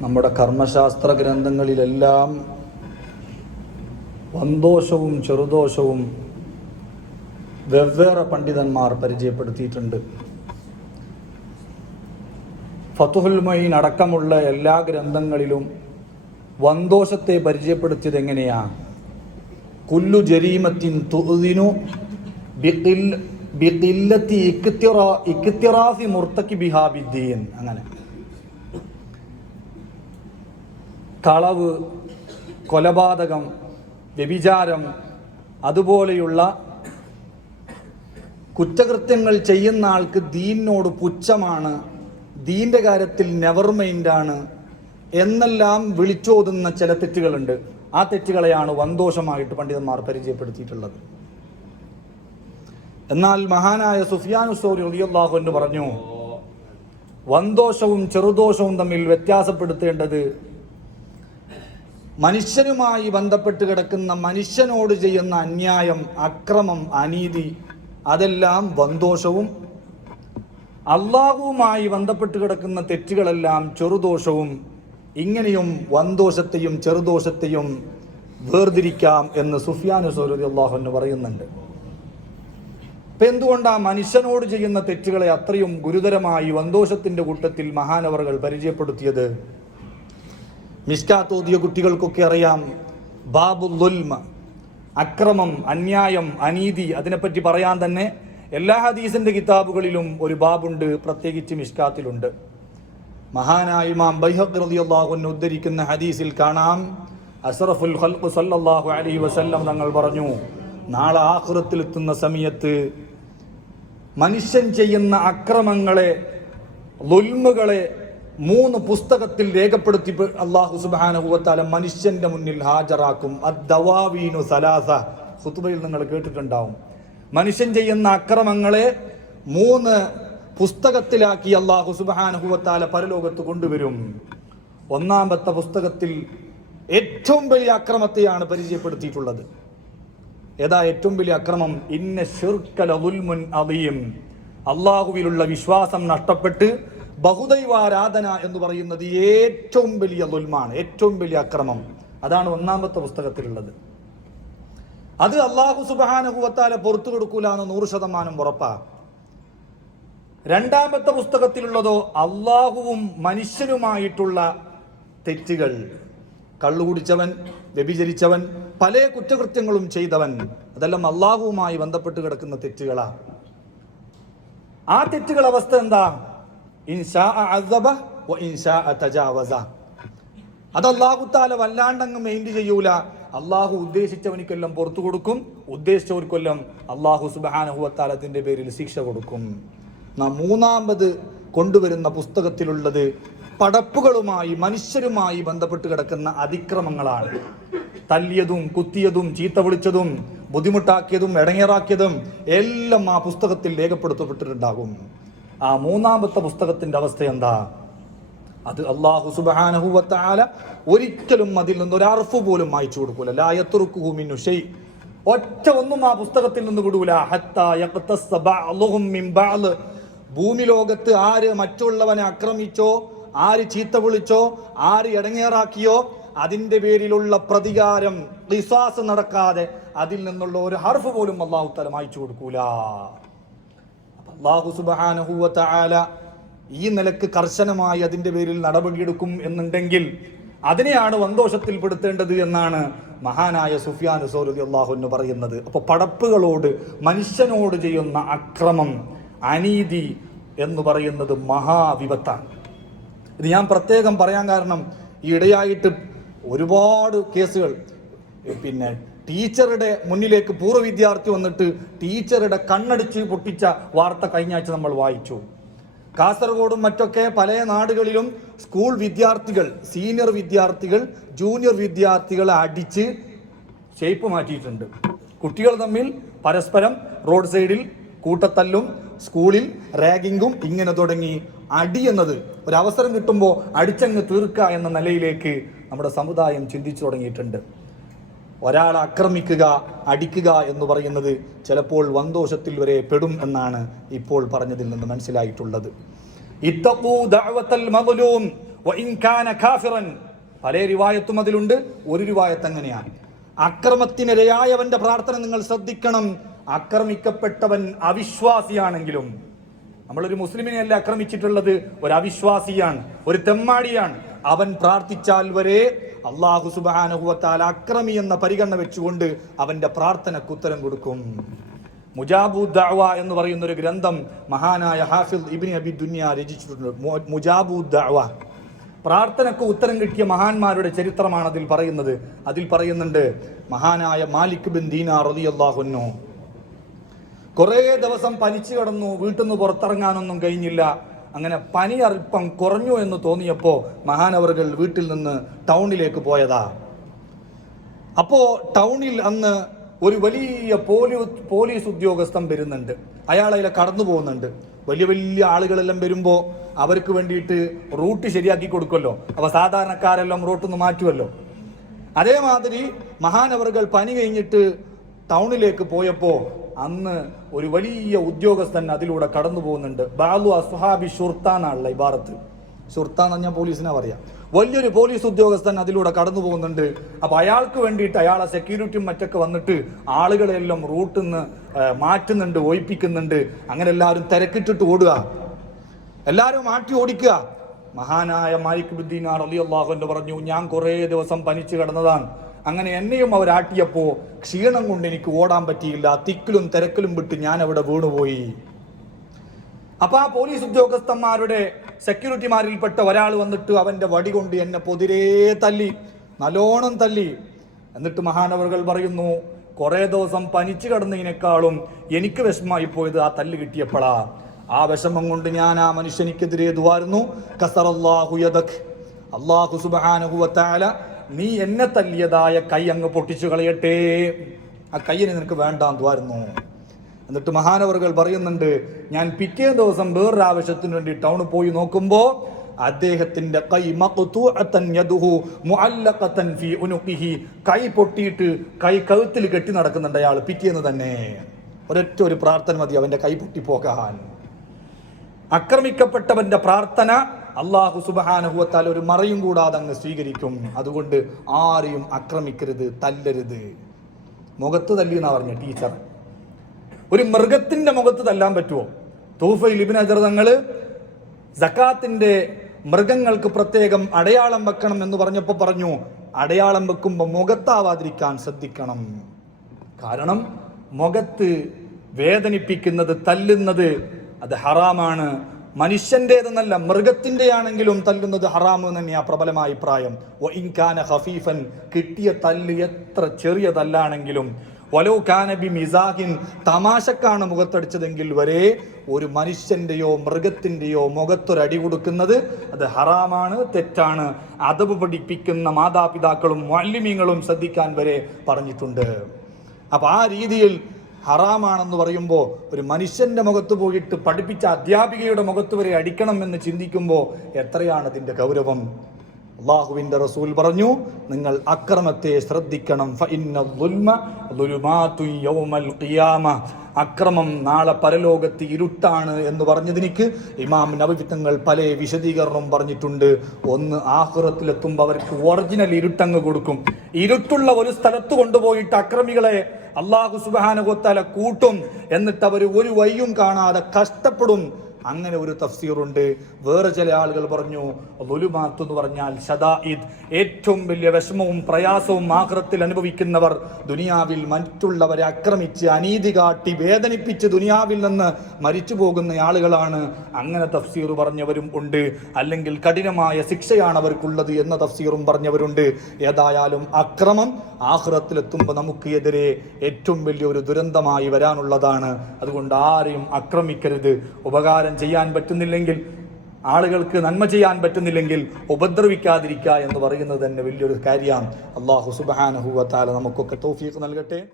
നമ്മുടെ കർമ്മശാസ്ത്ര ഗ്രന്ഥങ്ങളിലെല്ലാം വൻദോഷവും ചെറുദോഷവും വെവ്വേറെ പണ്ഡിതന്മാർ പരിചയപ്പെടുത്തിയിട്ടുണ്ട്. ഫത്തുഹുൽ മൊയ്ൻ അടക്കമുള്ള എല്ലാ ഗ്രന്ഥങ്ങളിലും വന്തോഷത്തെ പരിചയപ്പെടുത്തിയത് എങ്ങനെയാ? കുല്ലു ജരീമത്തിൻ തുദിനു ബിഖില്ലത്തി ഇക്തിറാ- ഇക്തിറാഫി മുർത്തക്കി ബിഹാബിദ്ദീൻ അങ്ങനെ. കളവ് കൊലപാതകം വ്യഭിചാരം അതുപോലെയുള്ള കുറ്റകൃത്യങ്ങൾ ചെയ്യുന്ന ആൾക്ക് ദീനിനോട് പുച്ഛമാണ് ദീന്റെ കാര്യത്തിൽ നെവർ മൈൻഡാണ് എന്നെല്ലാം വിളിച്ചോതുന്ന ചില തെറ്റുകളുണ്ട്. ആ തെറ്റുകളെയാണ് വന്തോഷമായിട്ട് പണ്ഡിതന്മാർ പരിചയപ്പെടുത്തിയിട്ടുള്ളത്. എന്നാൽ മഹാനായ സുഫിയാനു സൗരി എന്ന് പറഞ്ഞു വന്തോഷവും ചെറുദോഷവും തമ്മിൽ വ്യത്യാസപ്പെടുത്തേണ്ടത് മനുഷ്യനുമായി ബന്ധപ്പെട്ട് കിടക്കുന്ന മനുഷ്യനോട് ചെയ്യുന്ന അന്യായം അക്രമം അനീതി അതെല്ലാം വൻദോഷവും അള്ളാഹുവുമായി ബന്ധപ്പെട്ട് കിടക്കുന്ന തെറ്റുകളെല്ലാം ചെറുദോഷവും ഇങ്ങനെയും വൻദോഷത്തെയും ചെറുദോഷത്തെയും വേർതിരിക്കാം എന്ന് സുഫിയാനു സൗരതി അള്ളാഹുന്ന് പറയുന്നുണ്ട്. ഇപ്പൊ എന്തുകൊണ്ടാണ് മനുഷ്യനോട് ചെയ്യുന്ന തെറ്റുകളെ അത്രയും ഗുരുതരമായി വന്തോഷത്തിന്റെ കൂട്ടത്തിൽ മഹാനവറുകൾ പരിചയപ്പെടുത്തിയത്? മിസ്കാത്ത് ഓതിയ കുട്ടികൾക്കൊക്കെ അറിയാം ബാബു ലുൽമ അക്രമം അന്യായം അനീതി അതിനെപ്പറ്റി പറയാൻ തന്നെ എല്ലാ ഹദീസിന്റെ കിതാബുകളിലും ഒരു ബാബുണ്ട് പ്രത്യേകിച്ച് മിഷ്കാത്തിലുണ്ട് മഹാനായ ഇമാം ബൈഹഖ് ഉദ്ധരിക്കുന്ന ഹദീസിൽ കാണാം അസറഫുൽ ഖൽഖ് സല്ലല്ലാഹു അലൈഹി വസല്ലം തങ്ങൾ പറഞ്ഞു നാളെ ആഹുറത്തിലെത്തുന്ന സമയത്ത് മനുഷ്യൻ ചെയ്യുന്ന അക്രമങ്ങളെ ലുൽമുകളെ മൂന്ന് പുസ്തകത്തിൽ രേഖപ്പെടുത്തി അള്ളാഹു സുബാനുഭവത്താല മനുഷ്യന്റെ മുന്നിൽ ഹാജരാക്കും. അദ്ദവാവീനു സലാസ. നിങ്ങൾ കേട്ടിട്ടുണ്ടാവും. മനുഷ്യൻ ചെയ്യുന്ന അക്രമങ്ങളെ മൂന്ന് പുസ്തകത്തിലാക്കി അള്ളാഹു സുബാനുഭവത്താല പരലോകത്ത് കൊണ്ടുവരും. ഒന്നാമത്തെ പുസ്തകത്തിൽ ഏറ്റവും വലിയ അക്രമത്തെയാണ് പരിചയപ്പെടുത്തിയിട്ടുള്ളത്. ഏതാ ഏറ്റവും വലിയ അക്രമം? ഇന്ന ഷിർക്കലുൽമുൻ അലിയും അള്ളാഹുവിലുള്ള വിശ്വാസം നഷ്ടപ്പെട്ട് ബഹുദൈവാരാധന എന്ന് പറയുന്നത് ഏറ്റവും വലിയ ദുൽമാണ് ഏറ്റവും വലിയ അക്രമം. അതാണ് ഒന്നാമത്തെ പുസ്തകത്തിലുള്ളത്. അത് അള്ളാഹു സുബാനുഭവത്താലെ പുറത്തു കൊടുക്കൂല എന്ന് നൂറ് ശതമാനം ഉറപ്പാ. രണ്ടാമത്തെ പുസ്തകത്തിലുള്ളതോ അള്ളാഹുവും മനുഷ്യനുമായിട്ടുള്ള തെറ്റുകൾ. കള്ളുകുടിച്ചവൻ വ്യഭിചരിച്ചവൻ പല കുറ്റകൃത്യങ്ങളും ചെയ്തവൻ അതെല്ലാം അള്ളാഹുവുമായി ബന്ധപ്പെട്ട് കിടക്കുന്ന തെറ്റുകളാ. ആ തെറ്റുകൾ അവസ്ഥ എന്താ? ഇൻഷാ അള്ളാഹുത്താല വല്ലാണ്ടങ്ങ് മെയിന്റ് ചെയ്യൂല. അള്ളാഹു ഉദ്ദേശിച്ചവനിക്കെല്ലാം പുറത്തു കൊടുക്കും. ഉദ്ദേശിച്ചവർക്കെല്ലാം അള്ളാഹു സുബാനഹുവത്താലത്തിന്റെ പേരിൽ ശിക്ഷ കൊടുക്കും. നാം മൂന്നാമത് കൊണ്ടുവരുന്ന പുസ്തകത്തിലുള്ളത് പടപ്പുകളുമായി മനുഷ്യരുമായി ബന്ധപ്പെട്ട് കിടക്കുന്ന അതിക്രമങ്ങളാണ്. തല്ലിയതും കുത്തിയതും ചീത്ത വിളിച്ചതും ബുദ്ധിമുട്ടാക്കിയതും ഇടങ്ങേറാക്കിയതും എല്ലാം ആ പുസ്തകത്തിൽ രേഖപ്പെടുത്തപ്പെട്ടിട്ടുണ്ടാകും. ആ മൂന്നാമത്തെ പുസ്തകത്തിന്റെ അവസ്ഥ എന്താ? അത് അള്ളാഹു സുബാനഹുവത്താല ഒരിക്കലും അതിൽ നിന്ന് ഒരു അർഫ് പോലും വായിച്ചു കൊടുക്കൂല. ലായത്തുറുക്കുഹു മിന്നു ഷെയ് ഒറ്റ ഒന്നും ആ പുസ്തകത്തിൽ നിന്ന് വിടൂല. ഭൂമിലോകത്ത് ആര് മറ്റുള്ളവനെ ആക്രമിച്ചോ ആര് ചീത്ത വിളിച്ചോ ആര് ഇടങ്ങേറാക്കിയോ അതിന്റെ പേരിലുള്ള പ്രതികാരം ഖിസാസ് നടക്കാതെ അതിൽ നിന്നുള്ള ഒരു ഹർഫ് പോലും അള്ളാഹു തല മായ്ച്ചു കൊടുക്കൂല. അള്ളാഹു സുബാനഹുവ തആല ഈ നിലയ്ക്ക് കർശനമായി അതിന്റെ പേരിൽ നടപടിയെടുക്കും എന്നുണ്ടെങ്കിൽ അതിനെയാണ് വന്തോഷത്തിൽ പെടുത്തേണ്ടത് എന്നാണ് മഹാനായ സുഫിയാൻ സൗരതി അള്ളാഹുന്ന് പറയുന്നത്. അപ്പൊ പടപ്പുകളോട് മനുഷ്യനോട് ചെയ്യുന്ന അക്രമം അനീതി എന്ന് പറയുന്നത് മഹാവിപത്താണ് ഇത് ഞാൻ പ്രത്യേകം പറയാൻ കാരണം ഈ ഇടയായിട്ട് ഒരുപാട് കേസുകൾ പിന്നെ ടീച്ചറുടെ മുന്നിലേക്ക് പൂർവ വിദ്യാർത്ഥി വന്നിട്ട് ടീച്ചറുടെ കണ്ണടിച്ച് പൊട്ടിച്ച വാർത്ത കഴിഞ്ഞ ആഴ്ച നമ്മൾ വായിച്ചു. കാസർഗോഡും മറ്റൊക്കെ പല നാടുകളിലും സ്കൂൾ വിദ്യാർത്ഥികൾ സീനിയർ വിദ്യാർത്ഥികൾ ജൂനിയർ വിദ്യാർത്ഥികളെ അടിച്ച് ഷേപ്പ് മാറ്റിയിട്ടുണ്ട്. കുട്ടികൾ തമ്മിൽ പരസ്പരം റോഡ് സൈഡിൽ കൂട്ടത്തല്ലും സ്കൂളിൽ റാഗിങ്ങും ഇങ്ങനെ തുടങ്ങി. അടി എന്നത് ഒരവസരം കിട്ടുമ്പോൾ അടിച്ചങ്ങ് തീർക്കുക എന്ന നിലയിലേക്ക് നമ്മുടെ സമുദായം ചിന്തിച്ചു തുടങ്ങിയിട്ടുണ്ട്. ഒരാളെ ആക്രമിക്കുക അടിക്കുക എന്ന് പറയുന്നത് ചിലപ്പോൾ വന്തോഷത്തിൽ വരെ പെടും എന്നാണ് ഇപ്പോൾ പറഞ്ഞതിൽ നിന്ന് മനസ്സിലായിട്ടുള്ളത്. പല റിവായത്തും അതിലുണ്ട് ഒരു റിവായത്ത് അങ്ങനെയാണ്. അക്രമത്തിനിരയായവന്റെ പ്രാർത്ഥന നിങ്ങൾ ശ്രദ്ധിക്കണം. ആക്രമിക്കപ്പെട്ടവൻ അവിശ്വാസിയാണെങ്കിലും. നമ്മളൊരു മുസ്ലിമിനെ അല്ല ആക്രമിച്ചിട്ടുള്ളത്? ഒരു അവിശ്വാസിയാണ് ഒരു തെമ്മാടിയാണ്. അവൻ പ്രാർത്ഥിച്ചാൽ വരെ അള്ളാഹു സുബാനുഹുവത്താൽ അക്രമി എന്ന പരിഗണന വെച്ചുകൊണ്ട് അവന്റെ പ്രാർത്ഥനക്ക് ഉത്തരം കൊടുക്കും. മുജാബു ദഅവ എന്ന് പറയുന്ന ഒരു ഗ്രന്ഥം മഹാനായ ഹാഫിദ് ഇബ്നി അബി ദുനിയ രചിച്ചിട്ടുണ്ട്. മുജാബു ദഅവ. പ്രാർത്ഥനക്ക് ഉത്തരം കിട്ടിയ മഹാന്മാരുടെ ചരിത്രമാണ് അതിൽ പറയുന്നത്. അതിൽ പറയുന്നുണ്ട് മഹാനായ മാലിക് ബിൻ ദീനാർ അള്ളാഹുന്നു കുറേ ദിവസം പനിച്ചു കിടന്നു വീട്ടിൽ നിന്ന് പുറത്തിറങ്ങാനൊന്നും കഴിഞ്ഞില്ല. അങ്ങനെ പനി അല്പം കുറഞ്ഞു എന്ന് തോന്നിയപ്പോൾ മഹാനവറുകൾ വീട്ടിൽ നിന്ന് ടൗണിലേക്ക് പോയതാ. അപ്പോ ടൗണിൽ അന്ന് ഒരു വലിയ പോലീ പോലീസ് ഉദ്യോഗസ്ഥൻ വരുന്നുണ്ട്. അതിലെ കടന്നു പോകുന്നുണ്ട്. വലിയ വലിയ ആളുകളെല്ലാം വരുമ്പോൾ അവർക്ക് വേണ്ടിയിട്ട് റൂട്ട് ശരിയാക്കി കൊടുക്കുമല്ലോ. അപ്പൊ സാധാരണക്കാരെല്ലാം റൂട്ടൊന്ന് മാറ്റുമല്ലോ. അതേമാതിരി മഹാനവറുകൾ പനി കഴിഞ്ഞിട്ട് ടൗണിലേക്ക് പോയപ്പോ അന്ന് ഒരു വലിയ ഉദ്യോഗസ്ഥൻ അതിലൂടെ കടന്നു പോകുന്നുണ്ട്. ബാലു അസ്ഹാബി ഷുർത്താനുള്ള ഇബാറത്ത്. ഷുർത്താൻ എന്ന് പറഞ്ഞാൽ പോലീസിനെ പറയാം. വലിയൊരു പോലീസ് ഉദ്യോഗസ്ഥൻ അതിലൂടെ കടന്നു പോകുന്നുണ്ട്. അപ്പൊ അയാൾക്ക് വേണ്ടിയിട്ട് അയാളെ സെക്യൂരിറ്റിയും മറ്റൊക്കെ വന്നിട്ട് ആളുകളെല്ലാം റൂട്ടിൽ നിന്ന് മാറ്റുന്നുണ്ട് ഒഴിപ്പിക്കുന്നുണ്ട് അങ്ങനെ എല്ലാവരും തിരക്കിട്ടിട്ട് ഓടുക. എല്ലാവരും മാറ്റി ഓടിക്കുക. മഹാനായ മാലിക് ബുദ്ദീനാർ അലി എന്ന് പറഞ്ഞു ഞാൻ കുറേ ദിവസം പനിച്ചു കിടന്നതാണ്. അങ്ങനെ എന്നെയും അവരാട്ടിയപ്പോ ക്ഷീണം കൊണ്ട് എനിക്ക് ഓടാൻ പറ്റിയില്ല. തിക്കിലും തിരക്കിലും വിട്ട് ഞാൻ അവിടെ വീണുപോയി. അപ്പൊ ആ പോലീസ് ഉദ്യോഗസ്ഥന്മാരുടെ സെക്യൂരിറ്റിമാരിൽപ്പെട്ട ഒരാൾ വന്നിട്ട് അവന്റെ വടി കൊണ്ട് എന്നെ പൊതിരേ തല്ലി നല്ലോണം തല്ലി. എന്നിട്ട് മഹാനവറുകൾ പറയുന്നു കുറെ ദിവസം പനിച്ചു കിടന്നതിനേക്കാളും എനിക്ക് വിഷമായി പോയത് ആ തല്ല് കിട്ടിയപ്പോഴാ. ആ വിഷമം കൊണ്ട് ഞാൻ ആ മനുഷ്യനിക്കെതിരെ ഇതുവായിരുന്നു അള്ളാഹു സുബ്ഹാനഹു വതആല നീ എന്നെ തല്ലിയതായ കൈ അങ്ങ് പൊട്ടിച്ചു കളയട്ടെ. ആ കയ്യിനെ നിനക്ക് വേണ്ടാന്ന് ദ്വാരുന്നു എന്നിട്ട് മഹാനവറുകൾ പറയുന്നുണ്ട് ഞാൻ പിറ്റേ ദിവസം വേറൊരു ആവശ്യത്തിന് വേണ്ടി ടൗണിൽ പോയി നോക്കുമ്പോ അദ്ദേഹത്തിന്റെ കൈ കൈ പൊട്ടിയിട്ട് കൈ കഴുത്തിൽ കെട്ടി നടക്കുന്നുണ്ട് അയാൾ പിറ്റേന്ന് തന്നെ. ഒരൊറ്റ ഒരു പ്രാർത്ഥന മതി അവന്റെ കൈ പൊട്ടിപ്പോകാൻ. ആക്രമിക്കപ്പെട്ടവന്റെ പ്രാർത്ഥന അള്ളാഹു സുബാനുഭവത്താൽ ഒരു മറയും കൂടാതെ അങ്ങ് സ്വീകരിക്കും. അതുകൊണ്ട് ആരെയും ആക്രമിക്കരുത് തല്ലരുത്. മുഖത്ത് തല്ലി എന്നാ പറഞ്ഞ ടീച്ചർ ഒരു മൃഗത്തിന്റെ മുഖത്ത് തല്ലാൻ പറ്റുമോ തൂഫയിൽ ഇബിൻ അജർ തങ്ങൾ സക്കാത്തിന്റെ മൃഗങ്ങൾക്ക് പ്രത്യേകം അടയാളം വെക്കണം എന്ന് പറഞ്ഞപ്പോ പറഞ്ഞു അടയാളം വെക്കുമ്പോൾ മുഖത്താവാതിരിക്കാൻ ശ്രദ്ധിക്കണം. കാരണം മുഖത്ത് വേദനിപ്പിക്കുന്നത് തല്ലുന്നത് അത് ഹറാമാണ്. മനുഷ്യന്റേതെന്നല്ല മൃഗത്തിന്റെ ആണെങ്കിലും തല്ലുന്നത് ഹറാമ് തന്നെയാ പ്രബലമായ പ്രായം ഒ ഇൻകാന ഹഫീഫൻ കിട്ടിയ തല്ല് എത്ര ചെറിയ തല്ലാണെങ്കിലും വലോ കാനബി മിസാഹിൻ തമാശക്കാണ് മുഖത്തടിച്ചതെങ്കിൽ വരെ ഒരു മനുഷ്യന്റെയോ മൃഗത്തിന്റെയോ മുഖത്തൊരടി കൊടുക്കുന്നത് അത് ഹറാമാണ് തെറ്റാണ്. അതവ് പഠിപ്പിക്കുന്ന മാതാപിതാക്കളും മാലിന്യങ്ങളും ശ്രദ്ധിക്കാൻ വരെ പറഞ്ഞിട്ടുണ്ട്. അപ്പൊ ആ രീതിയിൽ ഹറാമാണെന്ന് പറയുമ്പോൾ ഒരു മനുഷ്യന്റെ മുഖത്ത് പോയിട്ട് പഠിപ്പിച്ച അധ്യാപികയുടെ മുഖത്ത് വരെ അടിക്കണം എന്ന് ചിന്തിക്കുമ്പോൾ എത്രയാണ് അതിന്റെ ഗൗരവം? അള്ളാഹുവിന്റെ റസൂൽ പറഞ്ഞു നിങ്ങൾ അക്രമത്തെ ശ്രദ്ധിക്കണം. അക്രമം നാളെ പരലോകത്ത് ഇരുട്ടാണ് എന്ന് പറഞ്ഞതിനിക്ക് ഇമാം നവവിത്തങ്ങൾ പല വിശദീകരണവും പറഞ്ഞിട്ടുണ്ട്. ഒന്ന് ആഹുറത്തിലെത്തുമ്പോൾ അവർക്ക് ഒറിജിനൽ ഇരുട്ടങ്ങ് കൊടുക്കും. ഇരുട്ടുള്ള ഒരു സ്ഥലത്ത് കൊണ്ടുപോയിട്ട് അക്രമികളെ അള്ളാഹു സുബാനുഗോത്താല കൂട്ടും. എന്നിട്ട് അവർ ഒരു വയ്യും കാണാതെ കഷ്ടപ്പെടും. അങ്ങനെ ഒരു തഫ്സീറുണ്ട്. വേറെ ചില ആളുകൾ പറഞ്ഞു ലുലുമാത്ത് എന്ന് പറഞ്ഞാൽ ഷദായിദ് ഏറ്റവും വലിയ വിഷമവും പ്രയാസവും ആഹ്റത്തിൽ അനുഭവിക്കുന്നവർ ദുനിയാവിൽ മറ്റുള്ളവരെ ആക്രമിച്ച് അനീതി കാട്ടി വേദനിപ്പിച്ച് ദുനിയാവിൽ നിന്ന് മരിച്ചു പോകുന്ന ആളുകളാണ്. അങ്ങനെ തഫ്സീർ പറഞ്ഞവരും ഉണ്ട്. അല്ലെങ്കിൽ കഠിനമായ ശിക്ഷയാണ് അവർക്കുള്ളത് എന്ന തഫ്സീറും പറഞ്ഞവരുണ്ട്. ഏതായാലും അക്രമം ആഹ്റത്തിലെത്തുമ്പോൾ നമുക്ക് എതിരെ ഏറ്റവും വലിയൊരു ദുരന്തമായി വരാനുള്ളതാണ്. അതുകൊണ്ട് ആരെയും അക്രമിക്കരുത് ഉപകാരം ചെയ്യാൻ പറ്റുന്നില്ലെങ്കിൽ ആളുകൾക്ക് നന്മ ചെയ്യാൻ പറ്റുന്നില്ലെങ്കിൽ ഉപദ്രവിക്കാതിരിക്കുക എന്ന് പറയുന്നത് തന്നെ വലിയൊരു കാര്യമാണ്. അള്ളാഹു സുബാനഹുവത്താല നമുക്കൊക്കെ തോഫീക്ക് നൽകട്ടെ.